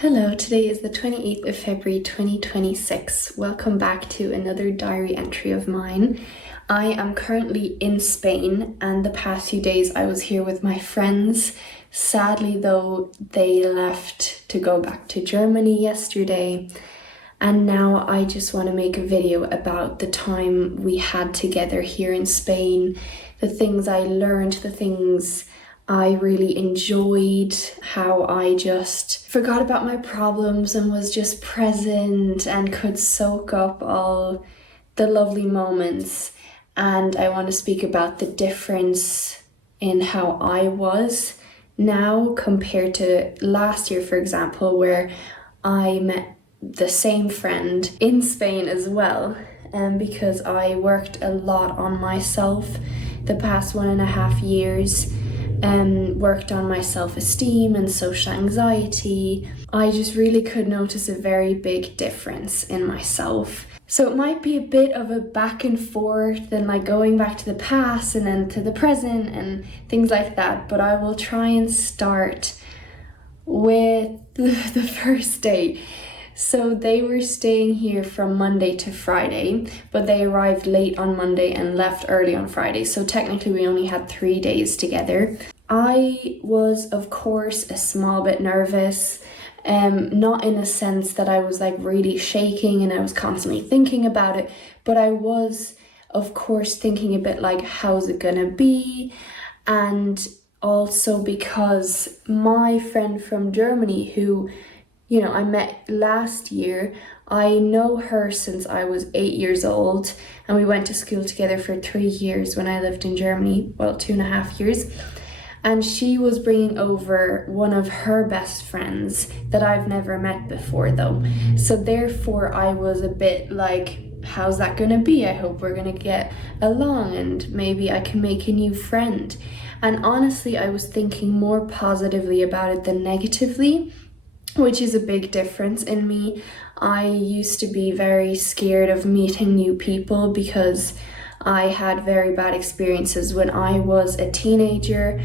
Hello, today is the 28th of February 2026. Welcome back to another diary entry of mine. I am currently in Spain, and the past few days I was here with my friends. Sadly though, they left to go back to Germany yesterday, and now I just want to make a video about the time we had together here in Spain, the things I learned, the things I really enjoyed, how I just forgot about my problems and was just present and could soak up all the lovely moments. And I want to speak about the difference in how I was now compared to last year, for example, where I met the same friend in Spain as well. Because I worked a lot on myself the past 1.5 years. Worked on my self-esteem and social anxiety. I just really could notice a very big difference in myself. So it might be a bit of a back and forth and like going back to the past and then to the present and things like that, but I will try and start with the first day. So they were staying here from Monday to Friday, but they arrived late on Monday and left early on Friday. So technically we only had 3 days together. I was, of course, a small bit nervous, not in a sense that I was like really shaking and I was constantly thinking about it, but I was, of course, thinking a bit like, how's it gonna be? And also because my friend from Germany, who I met last year, I know her since I was 8 years old, and we went to school together for 3 years when I lived in Germany, well, 2.5 years. And she was bringing over one of her best friends that I've never met before though. So therefore I was a bit like, how's that gonna be? I hope we're gonna get along and maybe I can make a new friend. And honestly, I was thinking more positively about it than negatively, which is a big difference in me. I used to be very scared of meeting new people because I had very bad experiences when I was a teenager.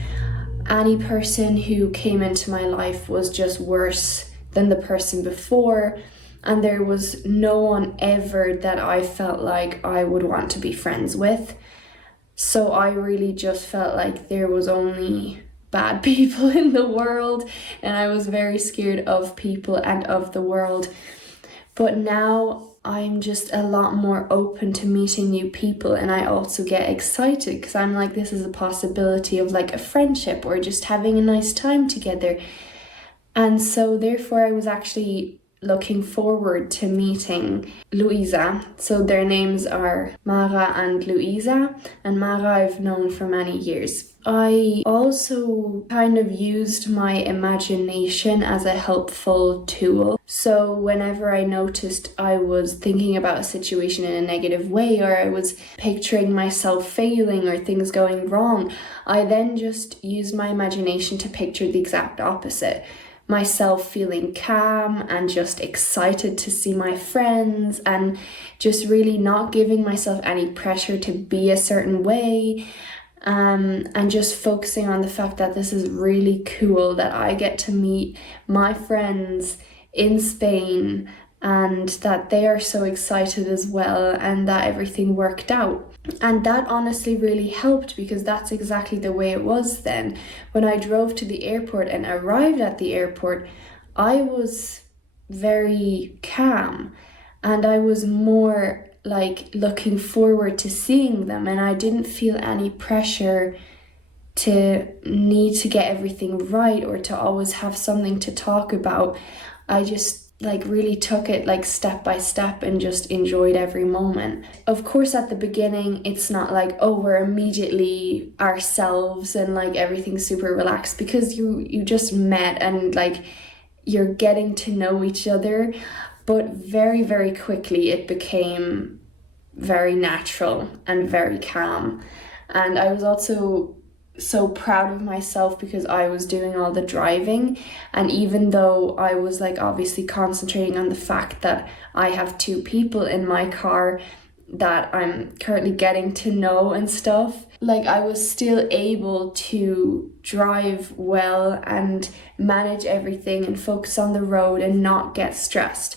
Any person who came into my life was just worse than the person before, and there was no one ever that I felt like I would want to be friends with. So I really just felt like there was only bad people in the world, and I was very scared of people and of the world. But now I'm just a lot more open to meeting new people, and I also get excited because I'm like, this is a possibility of like a friendship or just having a nice time together. And so therefore I was actually looking forward to meeting Luisa. So their names are Mara and Luisa, and Mara I've known for many years. I also kind of used my imagination as a helpful tool. So whenever I noticed I was thinking about a situation in a negative way, or I was picturing myself failing or things going wrong, I then just used my imagination to picture the exact opposite. Myself feeling calm and just excited to see my friends and just really not giving myself any pressure to be a certain way. And just focusing on the fact that this is really cool that I get to meet my friends in Spain and that they are so excited as well and that everything worked out. And that honestly really helped because that's exactly the way it was then. When I drove to the airport and arrived at the airport, I was very calm and I was more like looking forward to seeing them, and I didn't feel any pressure to need to get everything right or to always have something to talk about. I just like really took it like step by step and just enjoyed every moment. Of course at the beginning it's not like, oh, we're immediately ourselves and like everything's super relaxed, because you just met and like you're getting to know each other. But very, very quickly it became very natural and very calm. And I was also so proud of myself because I was doing all the driving. And even though I was like obviously concentrating on the fact that I have 2 people in my car, that I'm currently getting to know and stuff, like I was still able to drive well and manage everything and focus on the road and not get stressed.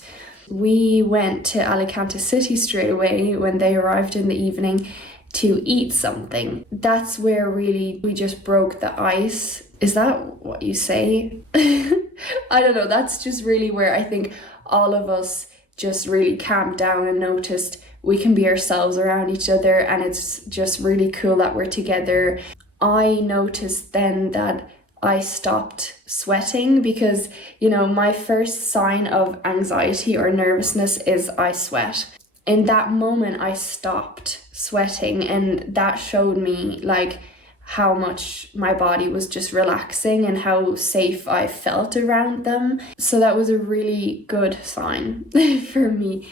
We went to Alicante City straight away when they arrived in the evening to eat something. That's where really we just broke the ice. Is that what you say? I don't know. That's just really where I think all of us just really calmed down and noticed we can be ourselves around each other, and it's just really cool that we're together. I noticed then that I stopped sweating because, you know, my first sign of anxiety or nervousness is I sweat. In that moment, I stopped sweating, and that showed me like how much my body was just relaxing and how safe I felt around them. So that was a really good sign for me.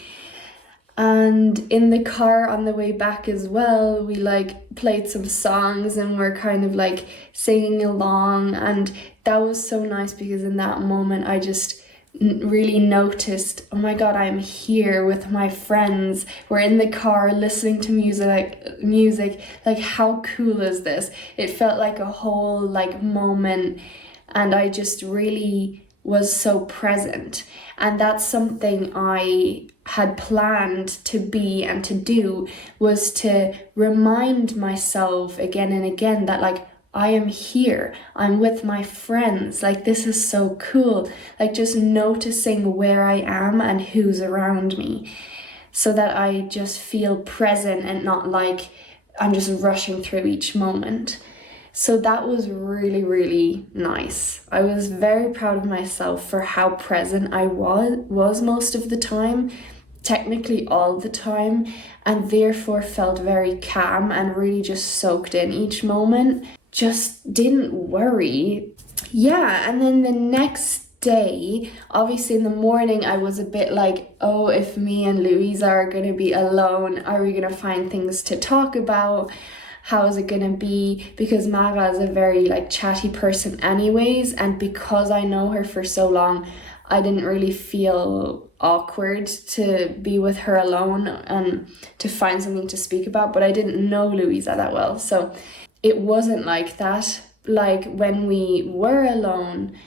And in the car on the way back as well, we like played some songs and we're kind of like singing along, and that was so nice because in that moment I just really noticed, oh my god, I'm here with my friends, we're in the car listening to music, like how cool is this? It felt like a whole like moment, and I just really was so present. And that's something I had planned to be and to do, was to remind myself again and again that like I am here, I'm with my friends, like this is so cool, like just noticing where I am and who's around me, so that I just feel present and not like I'm just rushing through each moment. So that was really, really nice. I was very proud of myself for how present I was most of the time, technically all the time, and therefore felt very calm and really just soaked in each moment. Just didn't worry. Yeah, and then the next day, obviously in the morning, I was a bit like, oh, if me and Louisa are gonna be alone, are we gonna find things to talk about? How is it gonna be? Because Mara is a very like chatty person anyways, and because I know her for so long, I didn't really feel awkward to be with her alone and to find something to speak about, but I didn't know Louisa that well, so it wasn't like that. Like when we were alone,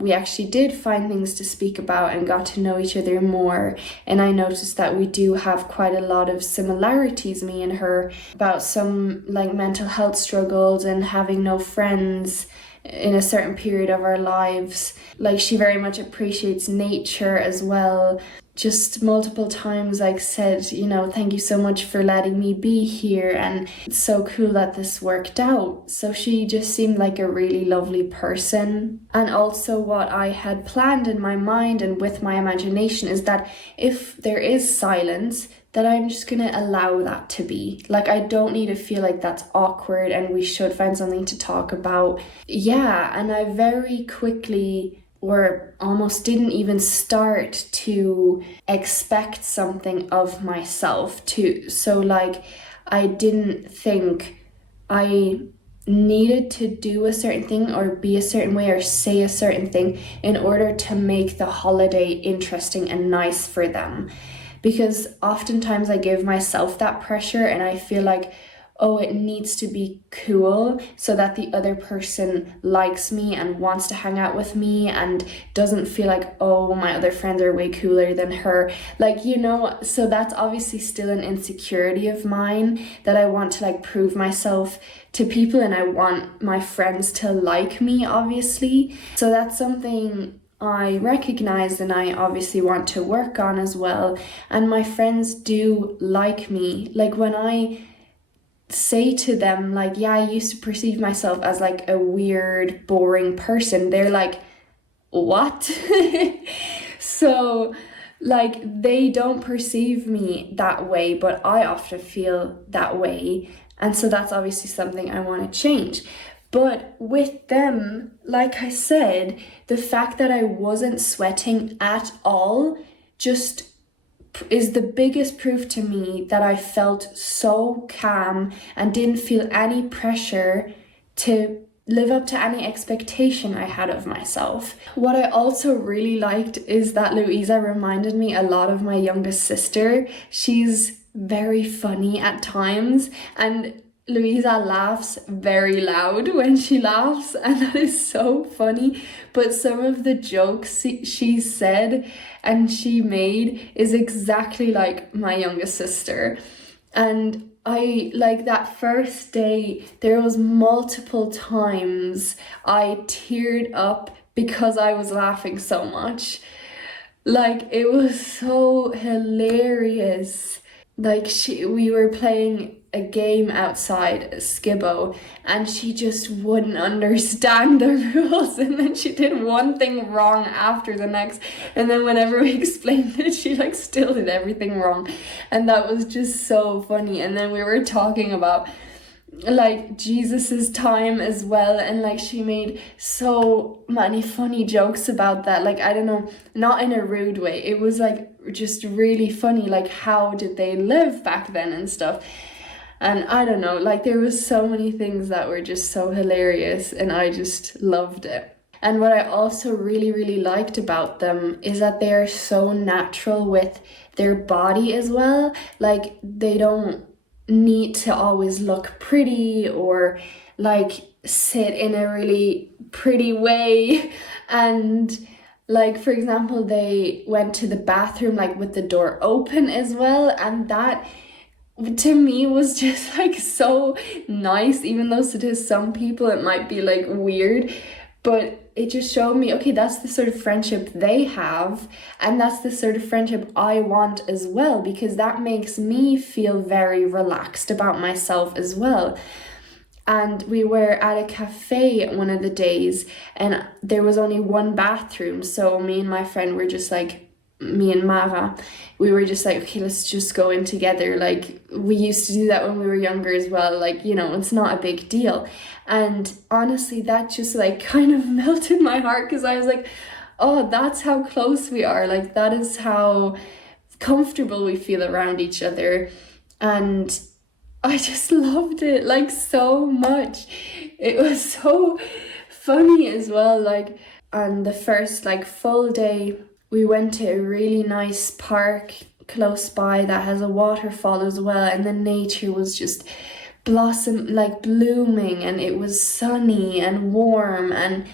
we actually did find things to speak about and got to know each other more, and I noticed that we do have quite a lot of similarities, me and her, about some like mental health struggles and having no friends in a certain period of our lives. Like she very much appreciates nature as well. Just multiple times like said, you know, thank you so much for letting me be here, and it's so cool that this worked out. So she just seemed like a really lovely person. And also what I had planned in my mind and with my imagination is that if there is silence, that I'm just gonna allow that to be. Like I don't need to feel like that's awkward and we should find something to talk about. Yeah, and I very quickly or almost didn't even start to expect something of myself too. So like I didn't think I needed to do a certain thing or be a certain way or say a certain thing in order to make the holiday interesting and nice for them. Because oftentimes I give myself that pressure and I feel like, oh, it needs to be cool so that the other person likes me and wants to hang out with me and doesn't feel like, oh, my other friends are way cooler than her. Like, you know, so that's obviously still an insecurity of mine, that I want to like prove myself to people and I want my friends to like me, obviously. So that's something I recognize and I obviously want to work on as well. And my friends do like me. Like when I say to them like, yeah, I used to perceive myself as like a weird, boring person, they're like, what? So like they don't perceive me that way, but I often feel that way, and so that's obviously something I want to change. But with them, like I said, the fact that I wasn't sweating at all just is the biggest proof to me that I felt so calm and didn't feel any pressure to live up to any expectation I had of myself. What I also really liked is that Louisa reminded me a lot of my youngest sister. She's very funny at times, and Louisa laughs very loud when she laughs, and that is so funny. But some of the jokes she said and she made is exactly like my youngest sister. And I like that first day, there was multiple times I teared up because I was laughing so much. Like, it was so hilarious. Like, we were playing a game outside, Skibbo, and she just wouldn't understand the rules, and then she did one thing wrong after the next, and then whenever we explained it, she like still did everything wrong, and that was just so funny. And then we were talking about like Jesus's time as well, and like she made so many funny jokes about that. Like, I don't know, not in a rude way, it was like just really funny, like how did they live back then and stuff. And I don't know, like there was so many things that were just so hilarious, and I just loved it. And what I also really liked about them is that they are so natural with their body as well. Like, they don't need to always look pretty or like sit in a really pretty way. And like, for example, they went to the bathroom like with the door open as well, and that to me was just like so nice, even though to some people it might be like weird, but it just showed me, okay, that's the sort of friendship they have, and that's the sort of friendship I want as well, because that makes me feel very relaxed about myself as well. And we were at a cafe one of the days, and there was only one bathroom, so me and my friend were just like, me and Mara, we were just like, okay, let's just go in together. Like, we used to do that when we were younger as well, like, you know, it's not a big deal. And honestly, that just like kind of melted my heart, because I was like, oh, that's how close we are, like that is how comfortable we feel around each other. And I just loved it like so much. It was so funny as well. Like, on the first like full day, we went to a really nice park close by that has a waterfall as well, and the nature was just blooming, and it was sunny and warm, and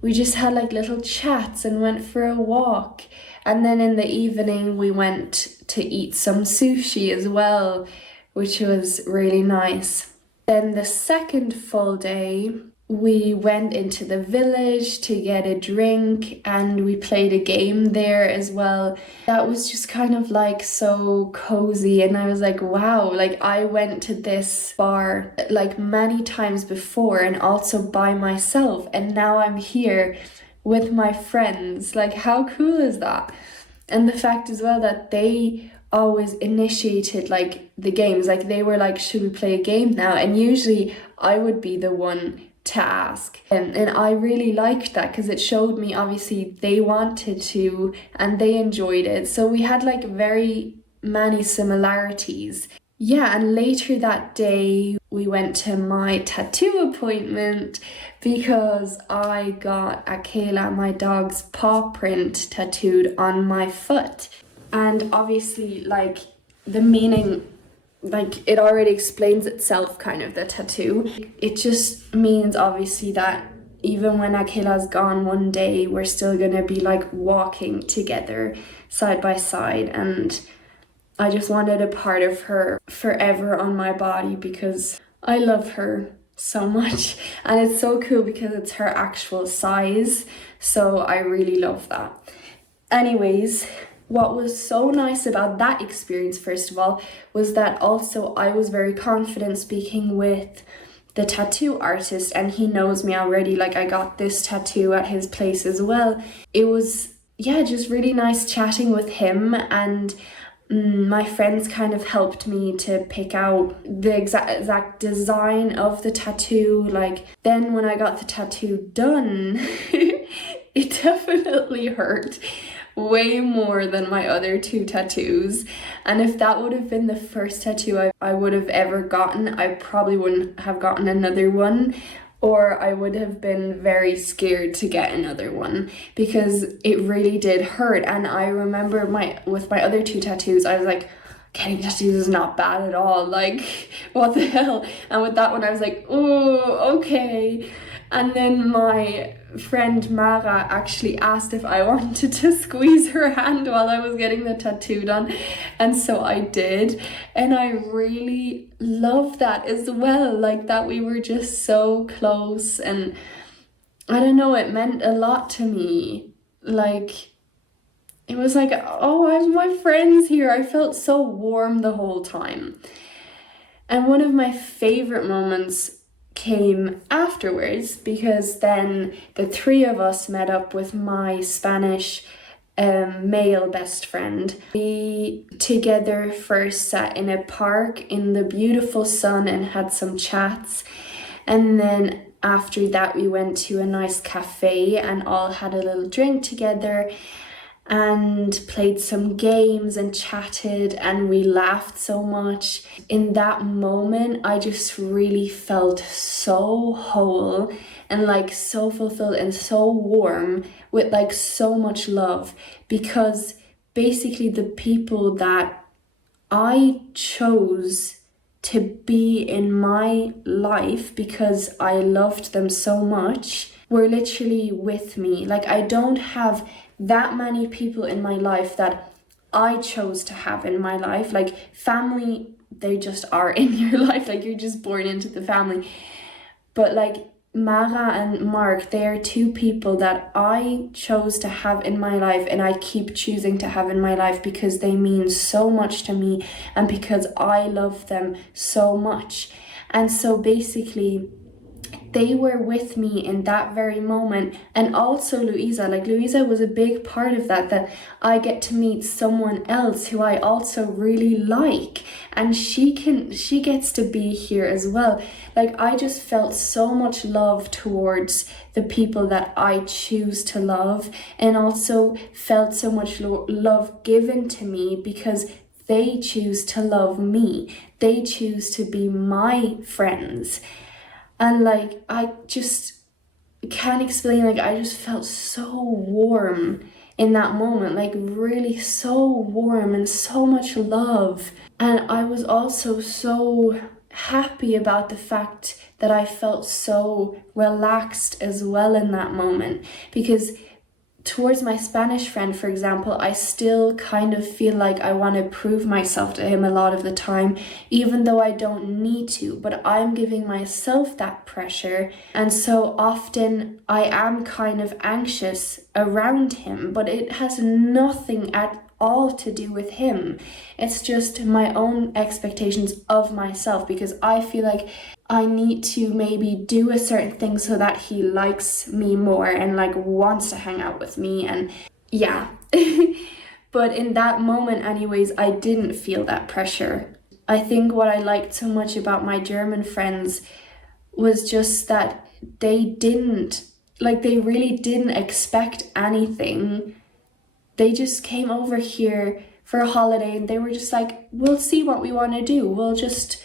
we just had like little chats and went for a walk. And then in the evening we went to eat some sushi as well, which was really nice. Then the second full day, we went into the village to get a drink, and we played a game there as well. That was just kind of like so cozy, and I was like, wow, like I went to this bar like many times before and also by myself, and now I'm here with my friends. Like, how cool is that? And the fact as well that they always initiated like the games, like they were like, should we play a game now? And usually I would be the one to ask, and I really liked that, because it showed me obviously they wanted to and they enjoyed it, so we had like very many similarities. Yeah, and later that day we went to my tattoo appointment, because I got Akela, my dog's paw print, tattooed on my foot. And obviously like the meaning, like it already explains itself, kind of, the tattoo. It just means obviously that even when Akela's gone one day, we're still gonna be like walking together side by side, and I just wanted a part of her forever on my body, because I love her so much, and it's so cool because it's her actual size, so I really love that. Anyways, what was so nice about that experience, first of all, was that also I was very confident speaking with the tattoo artist, and he knows me already. Like, I got this tattoo at his place as well. It was, yeah, just really nice chatting with him, and my friends kind of helped me to pick out the exact design of the tattoo. Like, then when I got the tattoo done, it definitely hurt way more than my other two tattoos. And if that would have been the first tattoo I would have ever gotten, I probably wouldn't have gotten another one, or I would have been very scared to get another one, because it really did hurt. And I remember with my other two tattoos, I was like, getting tattoos is not bad at all. Like, what the hell? And with that one, I was like, oh, okay. And then my friend Mara actually asked if I wanted to squeeze her hand while I was getting the tattoo done. And so I did. And I really love that as well. Like, that we were just so close. And I don't know, it meant a lot to me. Like, it was like, oh, I have my friends here. I felt so warm the whole time. And one of my favorite moments came afterwards, because then the three of us met up with my Spanish male best friend. We together first sat in a park in the beautiful sun and had some chats. And then after that, we went to a nice cafe and all had a little drink together and played some games and chatted, and we laughed so much. In that moment, I just really felt so whole and like so fulfilled and so warm with like so much love, because basically the people that I chose to be in my life because I loved them so much were literally with me. Like, I don't have that many people in my life that I chose to have in my life. Like, family, they just are in your life. Like, you're just born into the family. But like Mara and Mark, they are two people that I chose to have in my life, and I keep choosing to have in my life because they mean so much to me and because I love them so much. And so basically, they were with me in that very moment. And also Louisa, like Louisa was a big part of that I get to meet someone else who I also really like, and she gets to be here as well. Like, I just felt so much love towards the people that I choose to love, and also felt so much love given to me because they choose to love me. They choose to be my friends. And like, I just can't explain, like, I just felt so warm in that moment, like really so warm and so much love. And I was also so happy about the fact that I felt so relaxed as well in that moment, because towards my Spanish friend, for example, I still kind of feel like I want to prove myself to him a lot of the time, even though I don't need to, but I'm giving myself that pressure. And so often I am kind of anxious around him, but it has nothing at all to do with him. It's just my own expectations of myself, because I feel like I need to maybe do a certain thing so that he likes me more and like wants to hang out with me, and yeah. But in that moment anyways, I didn't feel that pressure. I think what I liked so much about my German friends was just that they really didn't expect anything. They just came over here for a holiday and they were just like, we'll see what we want to do. We'll just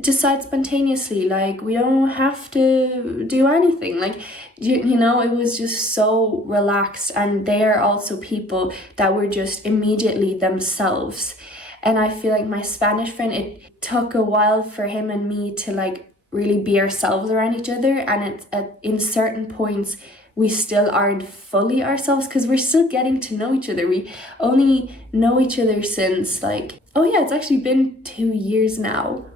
decide spontaneously. Like, we don't have to do anything. Like, you know, it was just so relaxed. And they are also people that were just immediately themselves. And I feel like my Spanish friend, it took a while for him and me to like really be ourselves around each other. And in certain points, we still aren't fully ourselves because we're still getting to know each other. We only know each other since like, oh yeah, it's actually been 2 years now.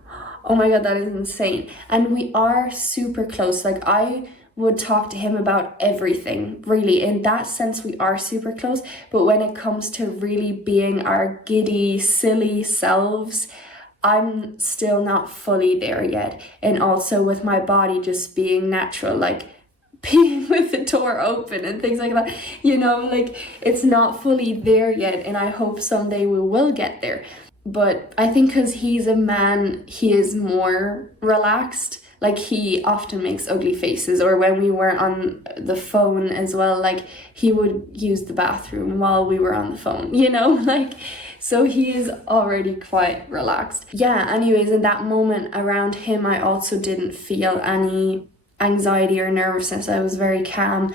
Oh my god, that is insane. And we are super close. Like, I would talk to him about everything, really. In that sense, we are super close. But when it comes to really being our giddy, silly selves, I'm still not fully there yet. And also with my body just being natural, like being with the door open and things like that, you know, like it's not fully there yet. And I hope someday we will get there. But I think because he's a man, he is more relaxed. Like, he often makes ugly faces, or when we were on the phone as well, like he would use the bathroom while we were on the phone, you know, like, so he is already quite relaxed. Yeah, anyways, in that moment around him, I also didn't feel any anxiety or nervousness. I was very calm.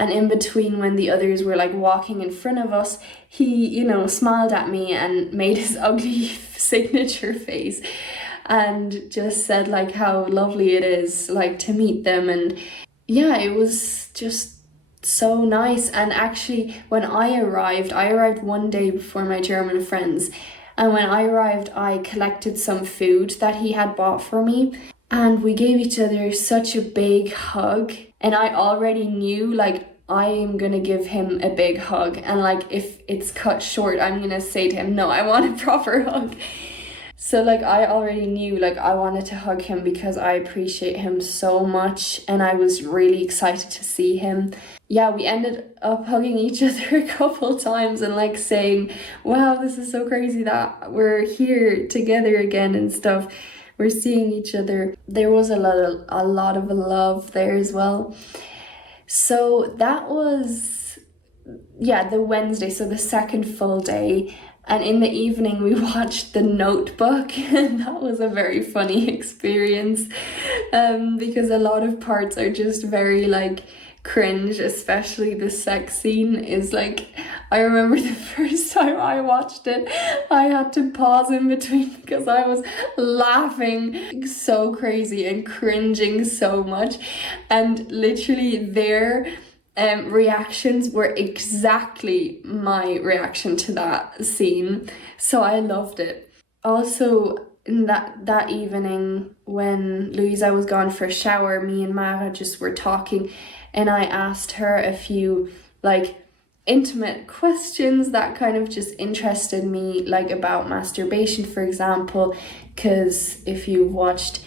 And in between, when the others were like walking in front of us, he, you know, smiled at me and made his ugly signature face and just said like how lovely it is like to meet them. And yeah, it was just so nice. And actually, when I arrived one day before my German friends. And when I arrived, I collected some food that he had bought for me. And we gave each other such a big hug. And I already knew, like, I am gonna give him a big hug. And like, if it's cut short, I'm gonna say to him, no, I want a proper hug. So like, I already knew, like, I wanted to hug him because I appreciate him so much. And I was really excited to see him. Yeah, we ended up hugging each other a couple times and like saying, wow, this is so crazy that we're here together again and stuff. We're seeing each other. There was a lot of love there as well. So that was, yeah, the Wednesday, so the second full day. And in the evening we watched The Notebook, and that was a very funny experience because a lot of parts are just very like cringe, especially the sex scene is like, I remember the first time I watched it, I had to pause in between because I was laughing so crazy and cringing so much, and literally their reactions were exactly my reaction to that scene. So I loved it. Also, in that evening when Louisa was gone for a shower, me and Mara just were talking, and I asked her a few like intimate questions that kind of just interested me, like about masturbation, for example, because if you've watched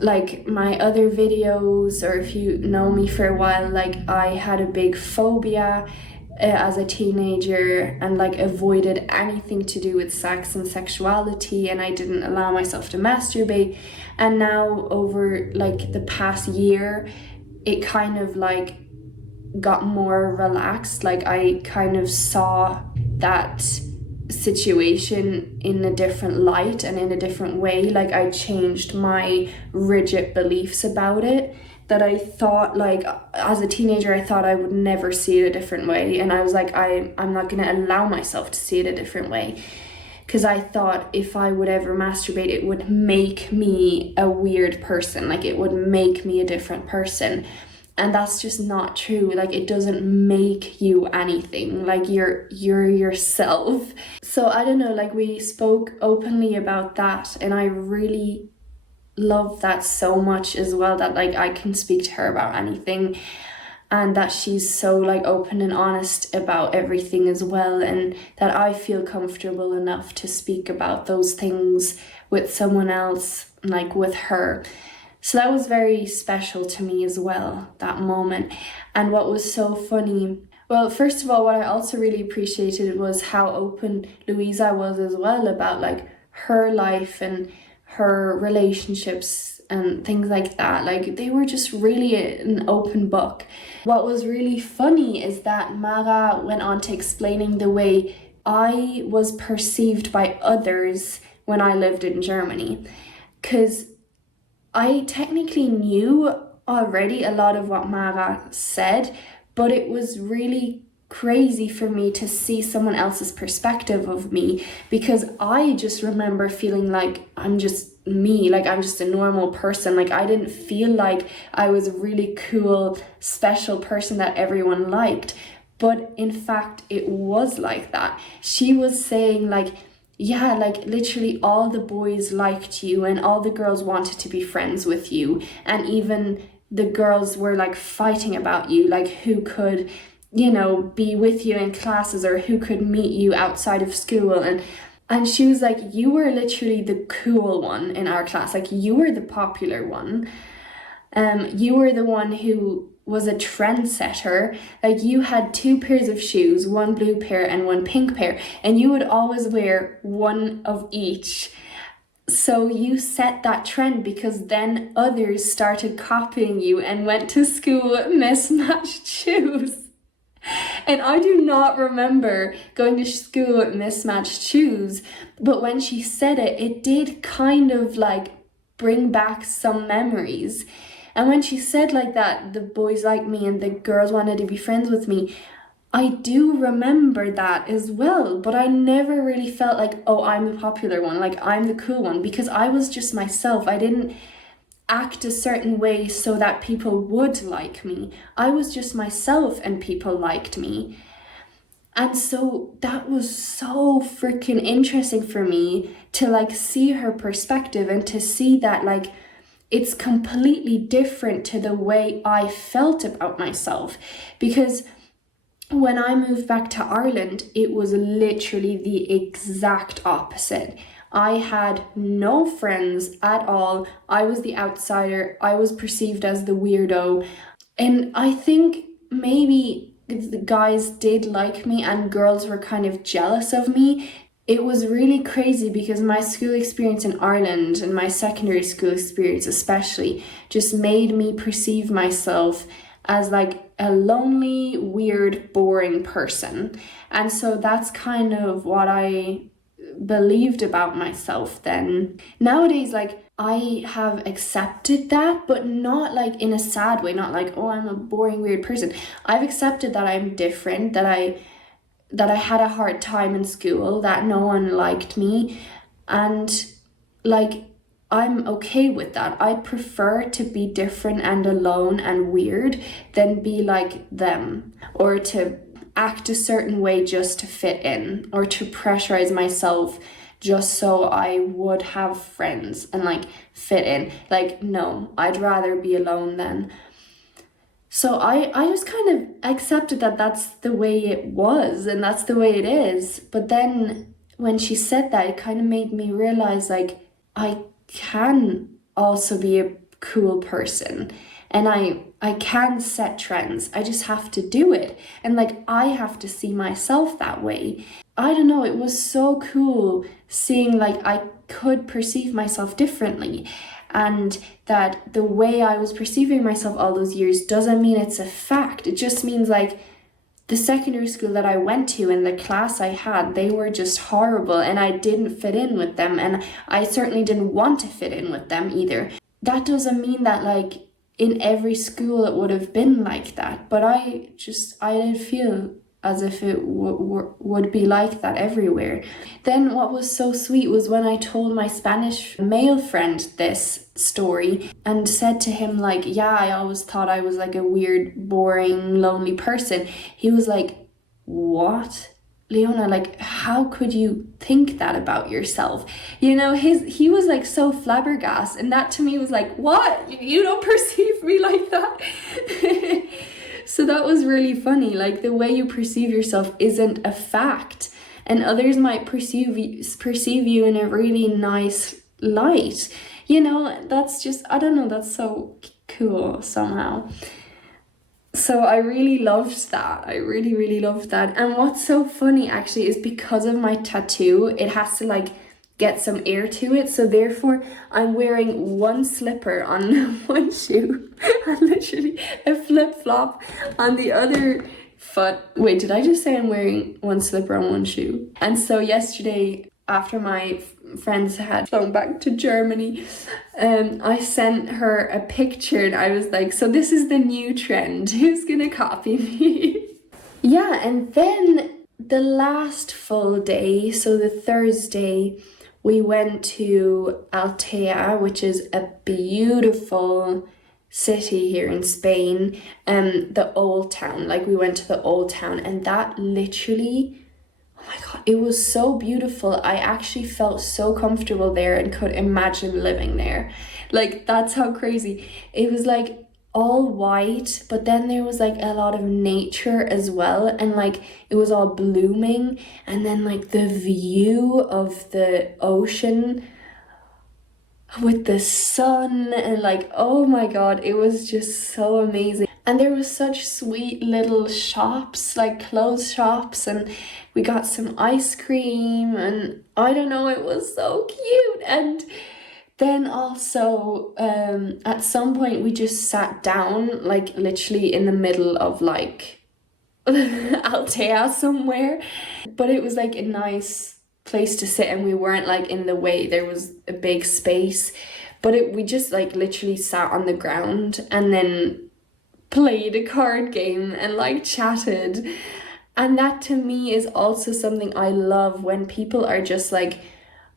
like my other videos, or if you know me for a while, like I had a big phobia as a teenager and like avoided anything to do with sex and sexuality, and I didn't allow myself to masturbate. And now over like the past year, it kind of like got more relaxed. Like I kind of saw that situation in a different light and in a different way. Like I changed my rigid beliefs about it, that I thought, like as a teenager, I thought I would never see it a different way, and I was like, I'm not gonna allow myself to see it a different way, because I thought if I would ever masturbate, it would make me a weird person, like it would make me a different person. And that's just not true. Like it doesn't make you anything. Like you're yourself. So I don't know, like we spoke openly about that, and I really love that so much as well, that like I can speak to her about anything, and that she's so like open and honest about everything as well, and that I feel comfortable enough to speak about those things with someone else, like with her. So that was very special to me as well, that moment. And what was so funny, well, first of all, what I also really appreciated was how open Louisa was as well about like her life and her relationships and things like that. Like they were just really an open book. What was really funny is that Mara went on to explaining the way I was perceived by others when I lived in Germany. Because I technically knew already a lot of what Mara said, but it was really crazy for me to see someone else's perspective of me, because I just remember feeling like I'm just me, like I'm just a normal person. Like I didn't feel like I was a really cool, special person that everyone liked. But in fact, it was like that. She was saying like, yeah, like literally all the boys liked you and all the girls wanted to be friends with you, and even the girls were like fighting about you, like who could, you know, be with you in classes, or who could meet you outside of school. And she was like, you were literally the cool one in our class, like you were the popular one. You were the one who was a trendsetter. Like you had 2 pairs of shoes, one blue pair and one pink pair, and you would always wear one of each. So you set that trend, because then others started copying you and went to school with mismatched shoes. And I do not remember going to school with mismatched shoes, but when she said it, it did kind of like bring back some memories. And when she said like that, the boys liked me and the girls wanted to be friends with me, I do remember that as well, but I never really felt like, oh, I'm the popular one, like I'm the cool one, because I was just myself. I didn't act a certain way so that people would like me. I was just myself and people liked me. And so that was so freaking interesting for me to like see her perspective and to see that like it's completely different to the way I felt about myself. Because when I moved back to Ireland, it was literally the exact opposite. I had no friends at all. I was the outsider. I was perceived as the weirdo. And I think maybe the guys did like me and girls were kind of jealous of me. It was really crazy because my school experience in Ireland and my secondary school experience especially just made me perceive myself as like a lonely, weird, boring person. And so that's kind of what I believed about myself then. Nowadays, like I have accepted that, but not like in a sad way, not like, oh, I'm a boring, weird person. I've accepted that I'm different, that I had a hard time in school, that no one liked me, and like I'm okay with that. I prefer to be different and alone and weird than be like them, or to act a certain way just to fit in, or to pressurize myself just so I would have friends and like fit in. Like, no, I'd rather be alone then. So I just kind of accepted that that's the way it was and that's the way it is. But then when she said that, it kind of made me realize like I can also be a cool person, and I can set trends. I just have to do it. And like I have to see myself that way. I don't know, it was so cool seeing like I could perceive myself differently, and that the way I was perceiving myself all those years doesn't mean it's a fact. It just means like the secondary school that I went to and the class I had, they were just horrible and I didn't fit in with them, and I certainly didn't want to fit in with them either. That doesn't mean that like in every school it would have been like that, but I didn't feel as if it would be like that everywhere. Then what was so sweet was when I told my Spanish male friend this story and said to him like, yeah, I always thought I was like a weird, boring, lonely person. He was like, what? Leona, like, how could you think that about yourself? You know, he was like so flabbergasted, and that to me was like, what? You don't perceive me like that? So that was really funny. Like the way you perceive yourself isn't a fact, and others might perceive you in a really nice light. You know, that's just, I don't know, that's so cool somehow. So I really loved that. I really, really loved that. And what's so funny actually is because of my tattoo, it has to like get some air to it. So therefore I'm wearing one slipper on one shoe and literally a flip-flop on the other foot. Wait, did I just say I'm wearing one slipper on one shoe? And so yesterday, after my friends had flown back to Germany, I sent her a picture and I was like, so this is the new trend, who's gonna copy me? Yeah, and then the last full day, so the Thursday, we went to Altea, which is a beautiful city here in Spain, the old town. Like we went to the old town, and that literally, oh my god, it was so beautiful. I actually felt so comfortable there and could imagine living there. Like that's how crazy. It was like all white, but then there was like a lot of nature as well, and like it was all blooming, and then like the view of the ocean with the sun, and like, oh my god, it was just so amazing. And there was such sweet little shops, like clothes shops, and we got some ice cream, and I don't know, it was so cute. And then also at some point we just sat down like literally in the middle of like Altea somewhere, but it was like a nice place to sit and we weren't like in the way. There was a big space, But we just like literally sat on the ground and then played a card game and like chatted. And that to me is also something I love, when people are just like,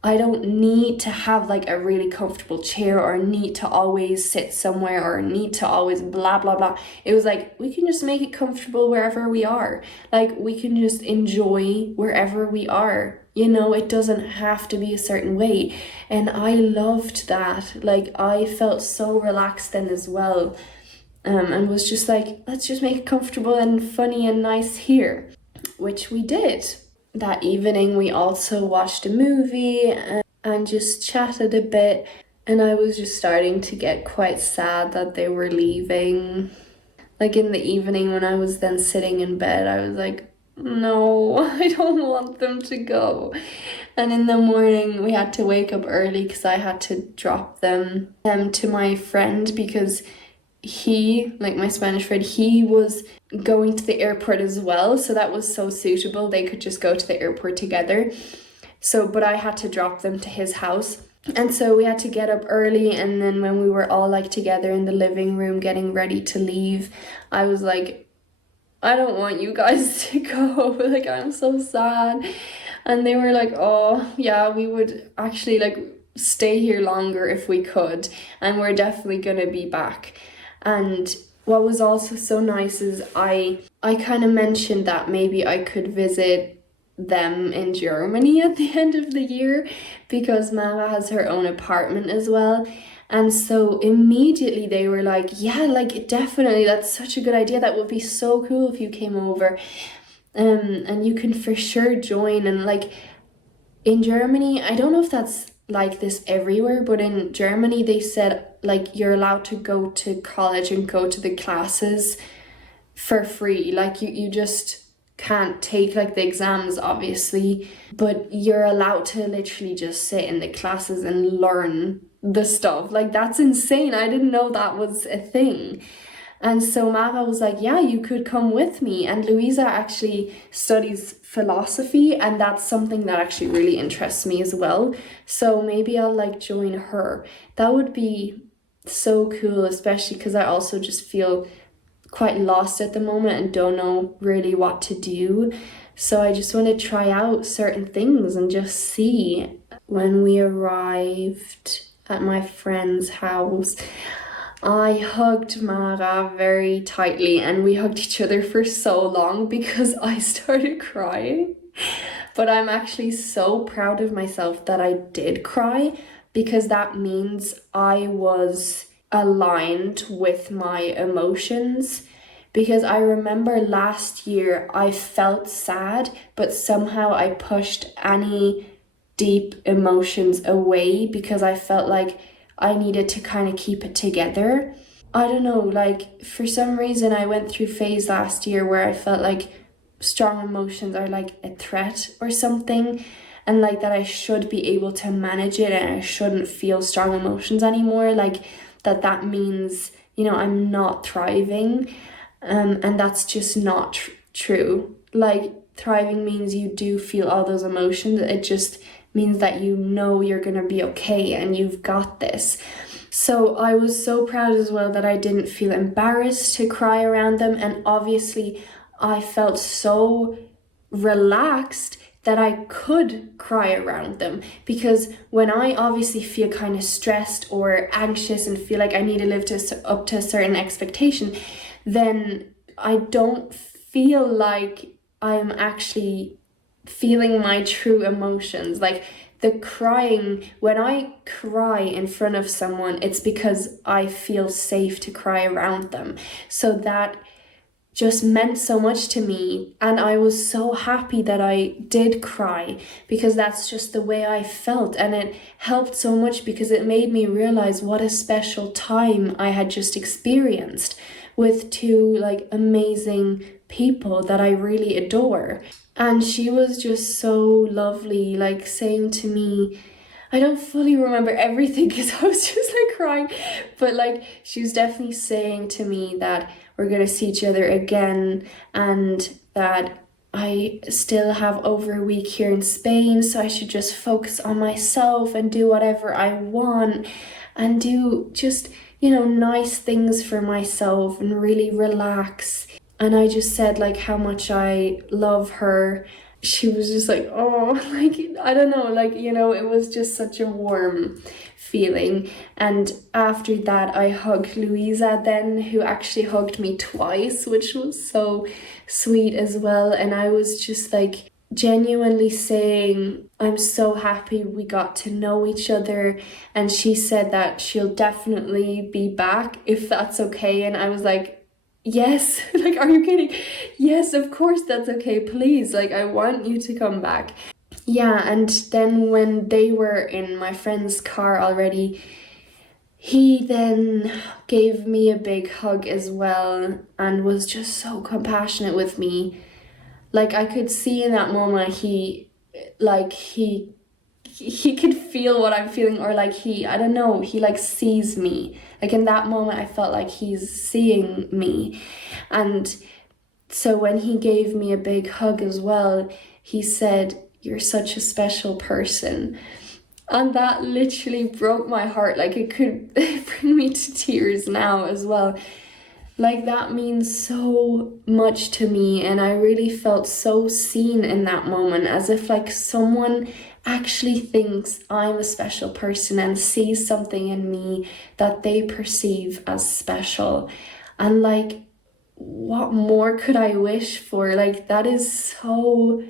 I don't need to have like a really comfortable chair or need to always sit somewhere or need to always blah blah blah. It was like, we can just make it comfortable wherever we are. Like we can just enjoy wherever we are. You know, it doesn't have to be a certain way. And I loved that. Like I felt so relaxed then as well. And was just like, let's just make it comfortable and funny and nice here, which we did. That evening we also watched a movie and just chatted a bit, and I was just starting to get quite sad that they were leaving. Like in the evening when I was then sitting in bed, I was like, no, I don't want them to go. And in the morning we had to wake up early because I had to drop them to my friend, because he, like my Spanish friend, he was going to the airport as well, so that was so suitable. They could just go to the airport together. So, but I had to drop them to his house. And so we had to get up early, and then when we were all like together in the living room getting ready to leave, I was like, I don't want you guys to go. Like, I'm so sad. And they were like, oh yeah, we would actually like stay here longer if we could, and we're definitely gonna be back. And what was also so nice is I kind of mentioned that maybe I could visit them in Germany at the end of the year, because Mama has her own apartment as well. And so immediately they were like, yeah, like definitely, that's such a good idea. That would be so cool if you came over. And you can for sure join. And like in Germany, I don't know if that's like this everywhere, but in Germany they said like you're allowed to go to college and go to the classes for free. Like you just can't take like the exams obviously, but you're allowed to literally just sit in the classes and learn the stuff. Like that's insane. I didn't know that was a thing. And so Mava was like, yeah, you could come with me. And Louisa actually studies philosophy, and that's something that actually really interests me as well. So maybe I'll like join her. That would be so cool, especially because I also just feel quite lost at the moment and don't know really what to do. So I just want to try out certain things and just see. When we arrived at my friend's house, I hugged Mara very tightly, and we hugged each other for so long because I started crying. But I'm actually so proud of myself that I did cry, because that means I was aligned with my emotions. Because I remember last year I felt sad, but somehow I pushed any deep emotions away because I felt like I needed to kind of keep it together. I don't know, like for some reason I went through a phase last year where I felt like strong emotions are like a threat or something, and like that I should be able to manage it and I shouldn't feel strong emotions anymore, like that means, you know, I'm not thriving. And that's just not true. Like thriving means you do feel all those emotions. It just means that you know you're gonna be okay and you've got this. So I was so proud as well that I didn't feel embarrassed to cry around them, and obviously I felt so relaxed that I could cry around them, because when I obviously feel kind of stressed or anxious and feel like I need to live up to a certain expectation, then I don't feel like I'm actually feeling my true emotions. Like the crying, when I cry in front of someone, it's because I feel safe to cry around them. So that just meant so much to me, and I was so happy that I did cry, because that's just the way I felt, and it helped so much because it made me realize what a special time I had just experienced with two like amazing people that I really adore. And she was just so lovely, like saying to me, I don't fully remember everything because I was just like crying, but like she was definitely saying to me that we're gonna see each other again, and that I still have over a week here in Spain, so I should just focus on myself and do whatever I want and do just, nice things for myself and really relax. And I just said like how much I love her. She was just like, oh, like, I don't know, like, it was just such a warm feeling. And after that, I hugged Louisa then, who actually hugged me twice, which was so sweet as well. And I was just like genuinely saying, I'm so happy we got to know each other. And she said that she'll definitely be back if that's okay. And I was like, yes, like, are you kidding? Yes, of course, that's okay, please, like, I want you to come back. Yeah, and then when they were in my friend's car already, he then gave me a big hug as well and was just so compassionate with me. Like, I could see in that moment he could feel what I'm feeling, or like I don't know, he like sees me. Like in that moment I felt like he's seeing me. And so when he gave me a big hug as well, he said, "You're such a special person." And that literally broke my heart. Like, it could bring me to tears now as well. Like, that means so much to me, and I really felt so seen in that moment, as if like someone actually thinks I'm a special person and sees something in me that they perceive as special. And like, what more could I wish for? Like, that is so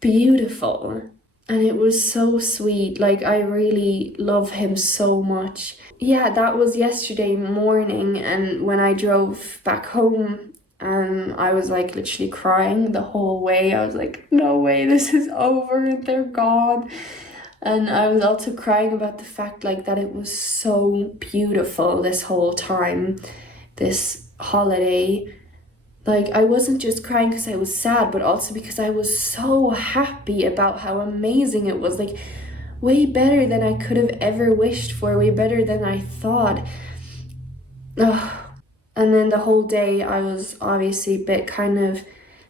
beautiful. And it was so sweet. Like, I really love him so much. Yeah, that was yesterday morning, and when I drove back home, I was like literally crying the whole way. I was like, no way, this is over and they're gone. And I was also crying about the fact like that it was so beautiful this whole time, this holiday. Like, I wasn't just crying because I was sad, but also because I was so happy about how amazing it was. Like, way better than I could have ever wished for, way better than I thought. Ugh. And then the whole day I was obviously a bit kind of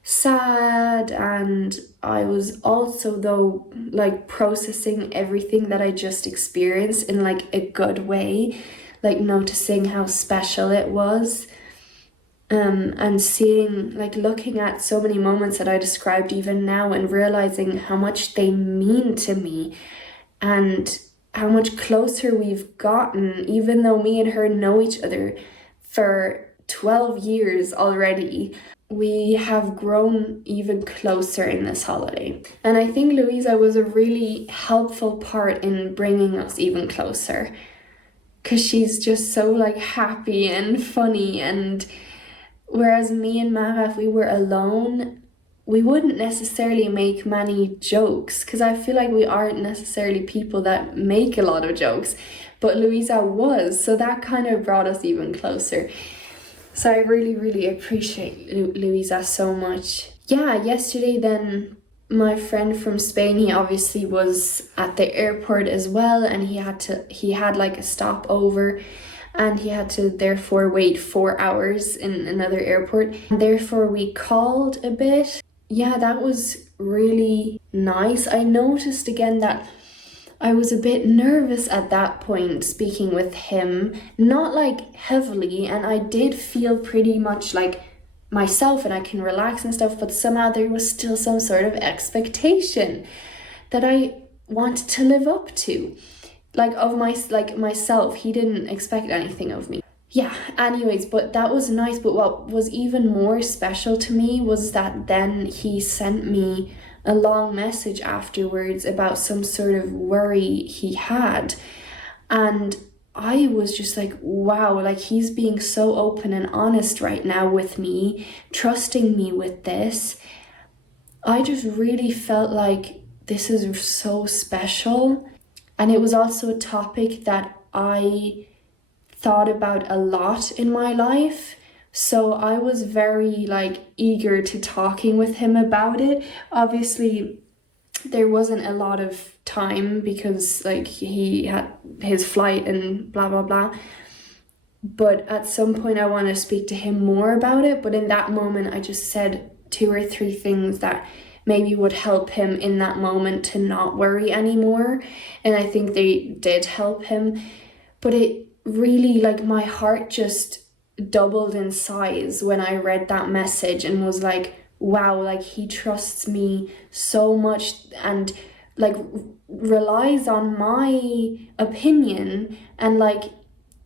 sad, and I was also though like processing everything that I just experienced in like a good way, like noticing how special it was. And seeing, like, looking at so many moments that I described even now and realizing how much they mean to me and how much closer we've gotten, even though me and her know each other for 12 years already. We have grown even closer in this holiday. And I think Louisa was a really helpful part in bringing us even closer, because she's just so like happy and funny. And whereas me and Mara, if we were alone, we wouldn't necessarily make many jokes, because I feel like we aren't necessarily people that make a lot of jokes, but Louisa was, so that kind of brought us even closer. So I really, really appreciate Louisa so much. Yeah, yesterday then, my friend from Spain, he obviously was at the airport as well, and he had like a stopover, and he had to therefore wait 4 hours in another airport. And therefore we called a bit. Yeah, that was really nice. I noticed again that I was a bit nervous at that point speaking with him, not like heavily, and I did feel pretty much like myself and I can relax and stuff, but somehow there was still some sort of expectation that I wanted to live up to. Like, of myself, he didn't expect anything of me. Yeah, anyways, but that was nice. But what was even more special to me was that then he sent me a long message afterwards about some sort of worry he had. And I was just like, wow, like, he's being so open and honest right now with me, trusting me with this. I just really felt like this is so special. And it was also a topic that I thought about a lot in my life. So I was very like eager to talking with him about it. Obviously, there wasn't a lot of time because like he had his flight and blah, blah, blah. But at some point I want to speak to him more about it. But in that moment, I just said, 2 or 3 things that maybe would help him in that moment to not worry anymore. And I think they did help him. But it really, like, my heart just doubled in size when I read that message and was like, wow, like, he trusts me so much and like relies on my opinion and, like,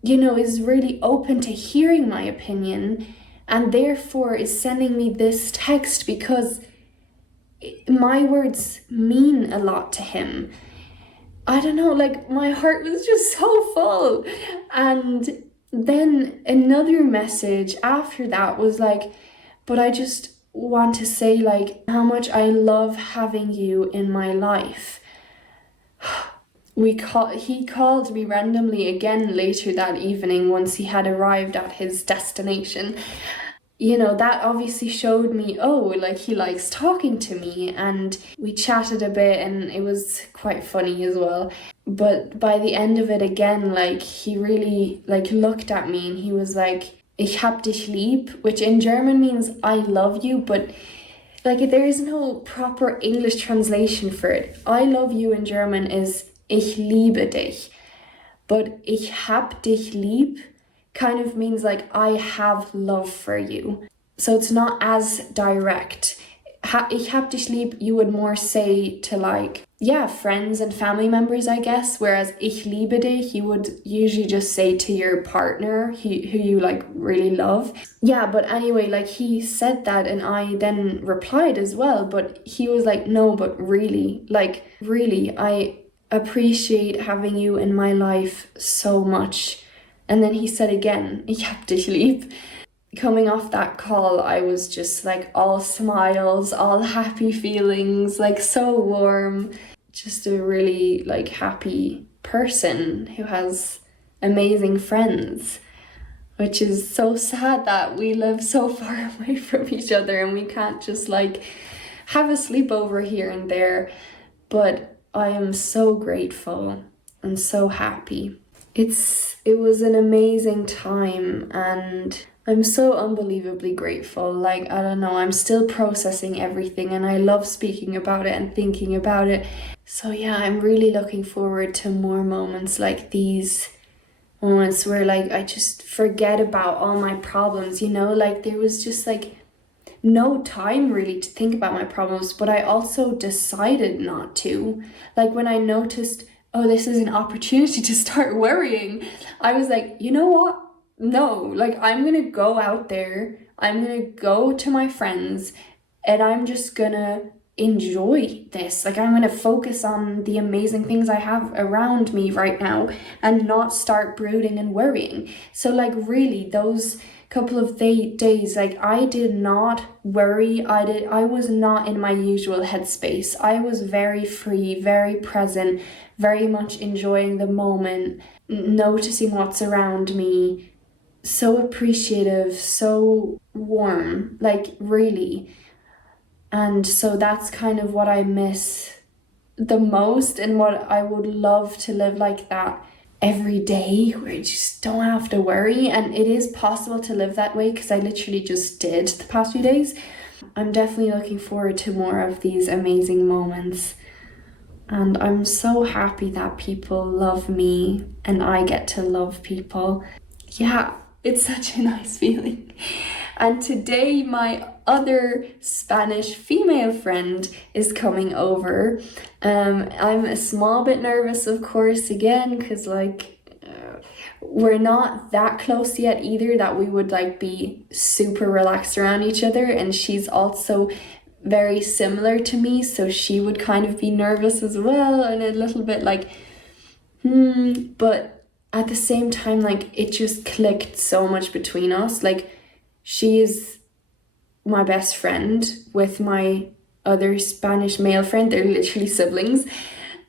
you know, is really open to hearing my opinion, and therefore is sending me this text because my words mean a lot to him. I don't know, like, my heart was just so full. And then another message after that was like, but I just want to say, like, how much I love having you in my life. He called me randomly again later that evening once he had arrived at his destination. You know, that obviously showed me, oh, like, he likes talking to me, and we chatted a bit and it was quite funny as well. But by the end of it again, like, he really, like, looked at me and he was like, ich hab dich lieb, which in German means I love you, but like, there is no proper English translation for it. I love you in German is ich liebe dich, but ich hab dich lieb kind of means like I have love for you. So it's not as direct. Ich hab dich lieb, you would more say to, like, yeah, friends and family members, I guess, whereas ich liebe dich, you would usually just say to your partner who you, like, really love. Yeah, but anyway, like, he said that and I then replied as well, but he was like, no, but really, like, really, I appreciate having you in my life so much. And then he said again, ich hab dich lieb. Coming off that call, I was just like all smiles, all happy feelings, like so warm. Just a really, like, happy person who has amazing friends, which is so sad that we live so far away from each other and we can't just, like, have a sleepover here and there. But I am so grateful and so happy. It was an amazing time and I'm so unbelievably grateful. Like, I don't know, I'm still processing everything and I love speaking about it and thinking about it. So yeah, I'm really looking forward to more moments like these. Moments where, like, I just forget about all my problems, you know? Like, there was just, like, no time really to think about my problems, but I also decided not to. Like, when I noticed, oh, this is an opportunity to start worrying, I was like, you know what? No, like, I'm gonna go out there, I'm gonna go to my friends, and I'm just gonna enjoy this. Like, I'm gonna focus on the amazing things I have around me right now and not start brooding and worrying. So, like, really, those couple of days, like, I did not worry. I was not in my usual headspace. I was very free, very present, very much enjoying the moment, noticing what's around me, so appreciative, so warm, like, really. And so that's kind of what I miss the most, and what I would love to live like that every day, where you just don't have to worry. And it is possible to live that way because I literally just did the past few days. I'm definitely looking forward to more of these amazing moments. And I'm so happy that people love me and I get to love people. Yeah, it's such a nice feeling. And today my other Spanish female friend is coming over. I'm a small bit nervous, of course, again, because, like, we're not that close yet either that we would, like, be super relaxed around each other. And she's also very similar to me, so she would kind of be nervous as well and a little bit like, but at the same time, like, it just clicked so much between us. Like, she is my best friend with my other Spanish male friend. They're literally siblings,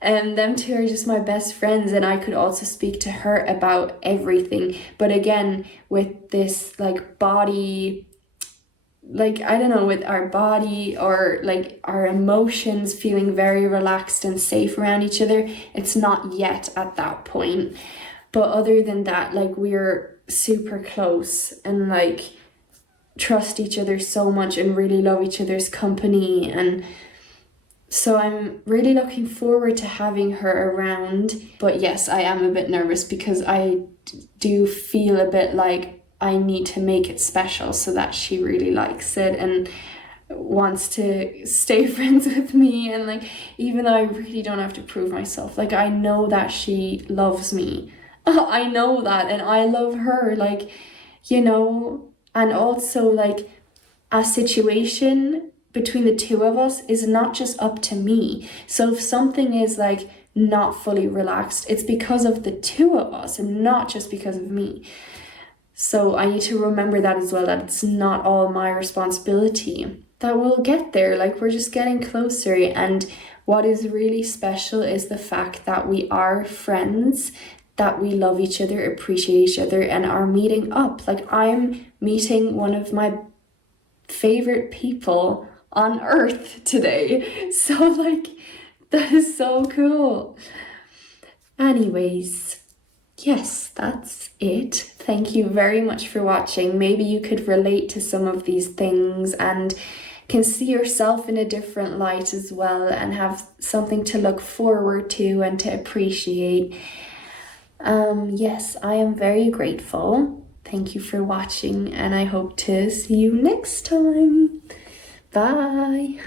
and them two are just my best friends, and I could also speak to her about everything. But again, with this, like, body, like, I don't know, with our body or, like, our emotions feeling very relaxed and safe around each other, it's not yet at that point. But other than that, like, we're super close, and, like, trust each other so much and really love each other's company. And so I'm really looking forward to having her around. But yes, I am a bit nervous because I do feel a bit like I need to make it special so that she really likes it and wants to stay friends with me. And like, even though I really don't have to prove myself, like I know that she loves me. I know that, and I love her, like, you know. And also, like, a situation between the two of us is not just up to me. So if something is like not fully relaxed, it's because of the two of us and not just because of me. So I need to remember that as well, that it's not all my responsibility. That we'll get there, like we're just getting closer. And what is really special is the fact that we are friends, that we love each other, appreciate each other, and are meeting up. Like, I'm meeting one of my favorite people on earth today. So like, that is so cool. Anyways, yes, that's it. Thank you very much for watching. Maybe you could relate to some of these things and can see yourself in a different light as well, and have something to look forward to and to appreciate. Yes, I am very grateful. Thank you for watching, and I hope to see you next time. Bye.